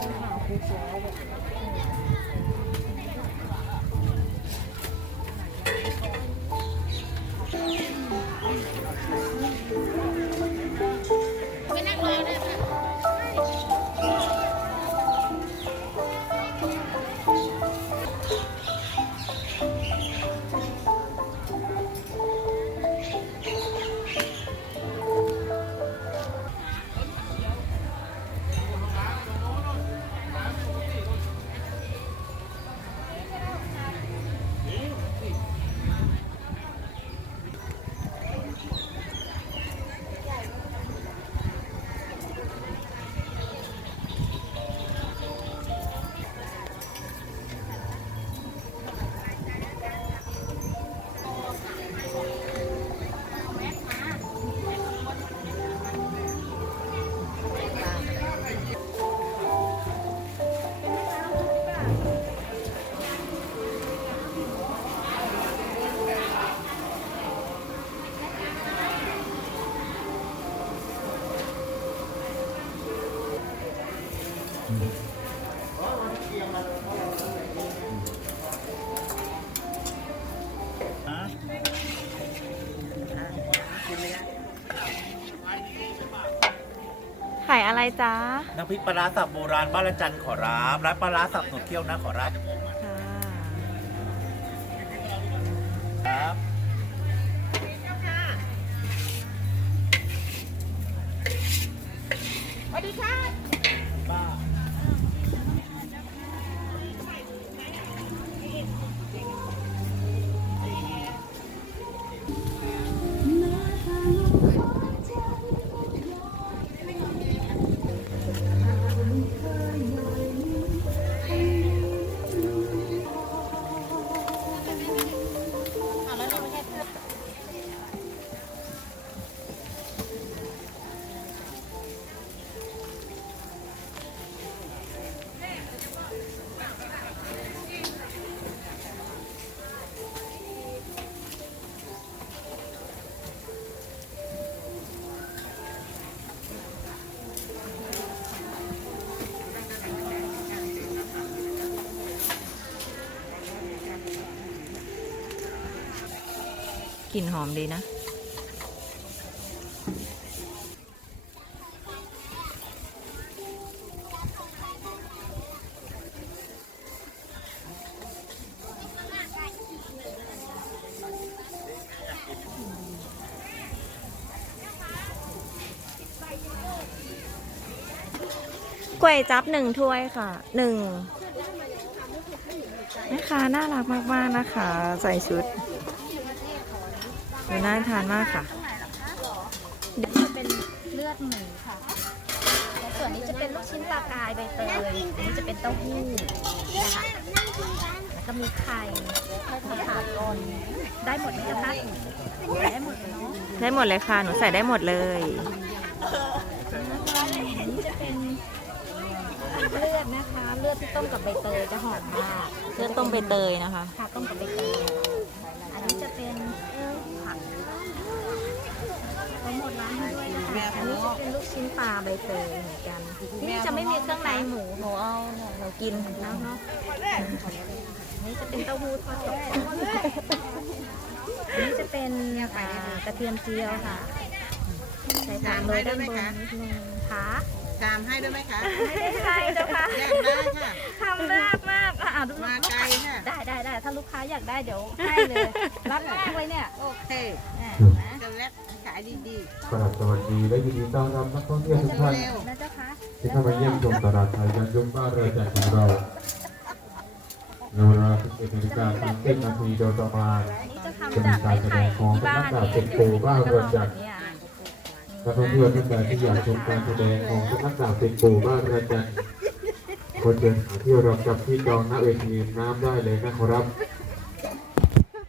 挺好，挺可爱。 ขายอะไรจ๊ะ น้ำพริกปลาร้าสับโบราณบ้านละจันขอรับร้านปลาร้าสับหนวดเขี้ยวนะขอรับค่ะครับ กลิ่นหอมดีนะก๋วยจับหนึ่งถ้วยค่ะ หนึ่งแม่ค้าน่ารักมาก ๆ นะคะ ใส่ชุด ดูน่าทานมากค่ะเดี๋ยวจะเป็นเลือดหมูค่ะและส่วนนี้จะเป็นลูกชิ้นปลากายใบเตยอันนี้จะเป็นเต้าหู้นะคะแล้วก็มีไข่มีขาดกนได้หมดไหมคะได้หมดเลยเนาะได้หมดเลยค่ะ หนูใส่ได้หมดเลย อันนี้จะเป็นเลือดนะคะ เลือดที่ต้มกับใบเตยจะหอมมาก เลือดต้มใบเตยนะคะ ค่ะต้มกับใบเตยอันนี้จะเป็นผักทั้งหมดร้าน นี้ด้วยนะคะอันนี้จะเป็นลูกชิ้นปลาใบเตยเหมือนกัน นี่จะไม่มีเครื่องในหมูหนูเอาหนูกินเนาะเนาะอันนี้จะเป็นเต้าหู้ทอดกับอันนี้จะเป็นอ่ากระเทียมเจียวค่ะ ใส่ผักโรยด้านบนนิดนึงค่ะชามให้ด้วยไหมคะไม่ได้ใช่เจ้าค่ะแยกได้ค่ะทำมากมากอะอะดูมาไกลค่ะได้ได้ได้ถ้าลูกค้าอยากได้เดี๋ยวให้เลย รับมากเลยเนี่ย โอเคอะนะ กราบสวัสดีและยินดีต้อนรับนักท่องเที่ยวทุกท่านเร็วนะเจ้าค่ะที่เข้ามาเยี่ยมชมตลาดไทยยันยงบ้านเรือจัดของเราในเวลา11นาฬิกา30นาทีโดยประมาณอันนี้จะจะทำมีจากการไม้แสดไผ่งของที่สำบ้านันกดาบเองสิบปูบ้านเรือนจัดเนี่ยนักท่องเที่ยวท่านใดที่อยากชมการแสดงของสำนักดาบสิบปูบ้านเรือนจัดควรเดินหาที่รองกับที่จองหน้าเวทีน้ำได้เลยนะครับ